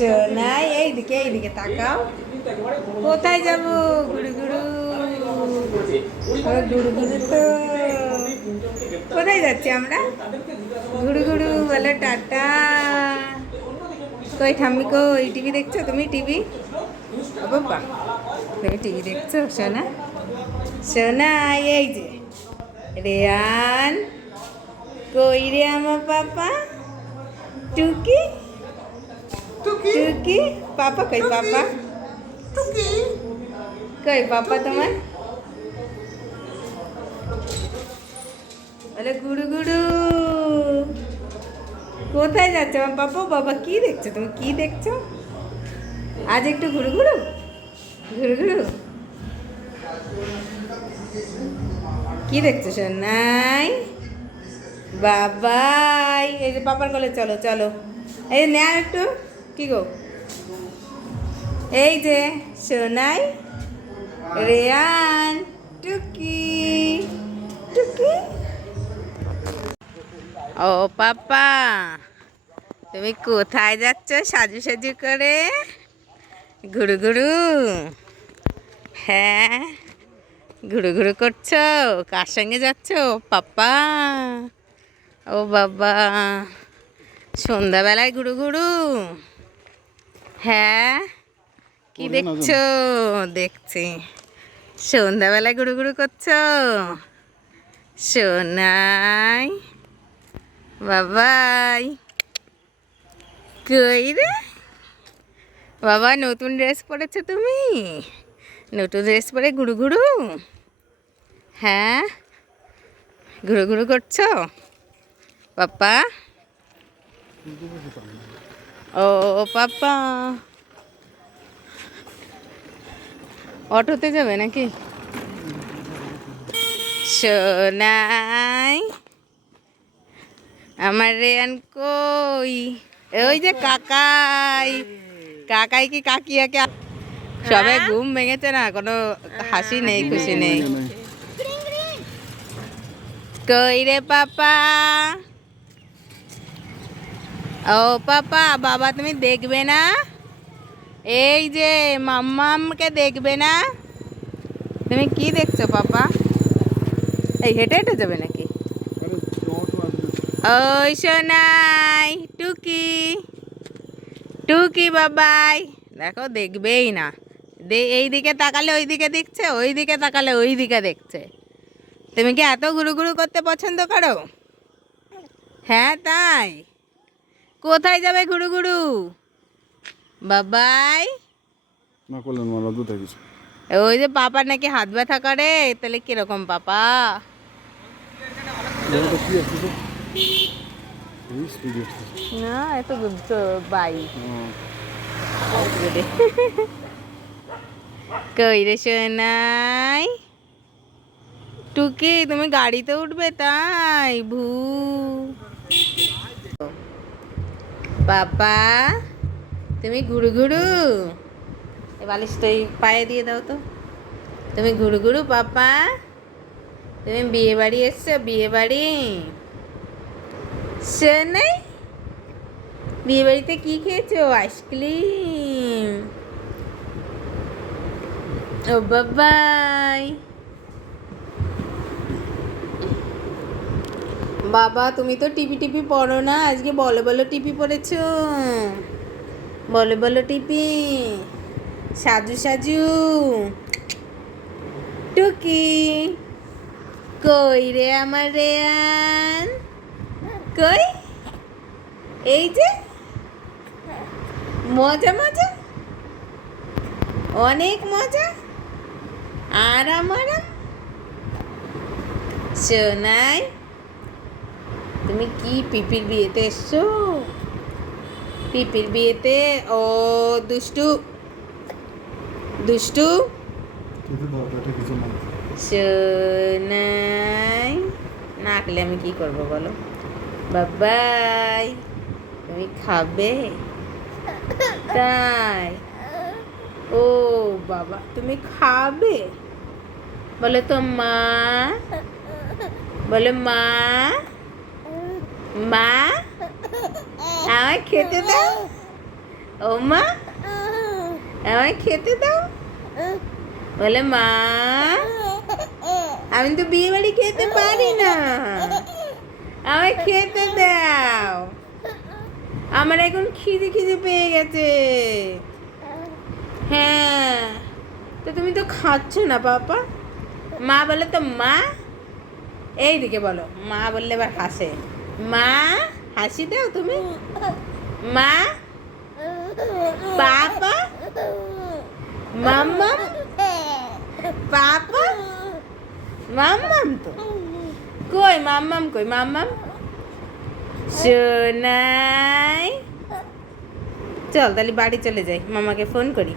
সোনাই এইদিকে তাকাও। কোথায় যাব? গুড়ু গুড়ু গুড়ু গুড়ু তো কোথায় যাচ্ছি আমরা? গুড়ু গুড়ু বলে টাটা। কই ঠাম্মি কই? টিভি দেখছো তুমি? টিভি বাবা তুমি টিভি দেখছো? সোনা সোনা এই যে রেয়ান কই রে আমার পাপা? টুকি টুকি পাপা কই? পাপা কই? পাপা তোমার বলে গুড়ু গুড়ু। কোথায় যাচ্ছে আমার পাপা? বাবা কি দেখছো তুমি? কি দেখছো আজ? একটু ঘুরু ঘুরু ঘুরু ঘুরু কি দেখছো সোনাই? বাবাই এই যে পাপার কোলে চলো চলো। এই নেয় একটু কি গো? এই যে সোনাই রেয়ান টুকি টুকি। ও পাপা তুমি কোথায় যাচ্ছ সাজু সাজু করে? ঘুরু ঘুরু হ্যাঁ ঘুরু ঘুরু করছো? কার সঙ্গে যাচ্ছ পাপা? ও বাবা সন্ধ্যাবেলায় ঘুরু ঘুরু হ্যাঁ কি দেখছো? দেখছি সন্ধ্যাবেলায় ঘুরু ঘুরু করছো সোনাই বাবাই। কই রে বাবা? নতুন ড্রেস পরেছো তুমি? নতুন ড্রেস পরে ঘুরু ঘুরু হ্যাঁ ঘুরু ঘুরু করছো পাপা? ও পাপা অটোতে যাবে নাকি? সোনাই আমার রেয়ান কই? ওই যে কাকাই কাকাই কি কাকিয়াকে সবাই ঘুম ভেঙেছে না, কোনো হাসি নেই খুশি নেই। কই রে পাপা? ও পাপা বাবা তুমি দেখবে না? এই যে মাম্মামকে দেখবে না? তুমি কি দেখছো পাপা? এই হেঁটে হেঁটে যাবে নাকি? ওই সোনাই টুকি টুকি বাবাই দেখো দেখবেই না। এই দিকে তাকালে ওই দিকে দেখছে, ওই দিকে তাকালে ওই দিকে দেখছে। তুমি কি এত ঘুরু ঘুরু করতে পছন্দ করো? হ্যাঁ তাই কোথায় যাবে ঘুরু ঘুরু বাবাই? ওই যে পাপা নাকি হাত ব্যথা করে, তাহলে কিরকম পাপা? না এত বাই কই রে সোনাই টুকি তুমি গাড়িতে উঠবে তাই? ভূ পাপা তুমি ঘুরু ঘুরু এ বালিশটা পায়ে দিয়ে দাও তো। তুমি ঘুরু ঘুরু পাপা? তুমি বিয়ে বাড়ি এসছো? বিয়ে বাড়ি সোনাই বিয়ে বাড়িতে কি খেয়েছো? আইসক্রিম। ও বাবাই বাবা তুমি তো টিপি টিপি পড়ো না, আজকে বলো বলো টিপি পড়েছো? বলো বলো টিপি সাজু সাজু টুকি কই রে আমার রেয়ান? কই? এই যে মজা মজা অনেক মজা আরাম আরাম। সোনাই তুমি কি পিপির বিয়েতে এসছো? পিপির বিয়েতে? ও দুষ্টু দুষ্টু সোনাই না খেলে আমি কি করবো বলো? বাবাই তুমি খাবে তাই? ও বাবা তুমি খাবে? বলে তো মা, বলে মা মা আমায় খেতে দাও। ও মা আমায় খেতে দাও, বলে মা আমি তো বিয়ে বাড়ি খেতে পারি না, আমায় খেতে দাও, আমার এখন খিদে খিদে পেয়ে গেছে। হ্যাঁ তো তুমি তো খাচ্ছ না পাপা। মা বলে তো মা, এইদিকে বলো মা বললে এবার হাসে, মা হাসি দাও তুমি, মা পাপা মাম্মাম পাপা মাম্মাম তো কই, মাম্মাম কই, মাম্মাম সোনাই। চল তাহলে বাড়ি চলে যাই, মামাকে ফোন করি।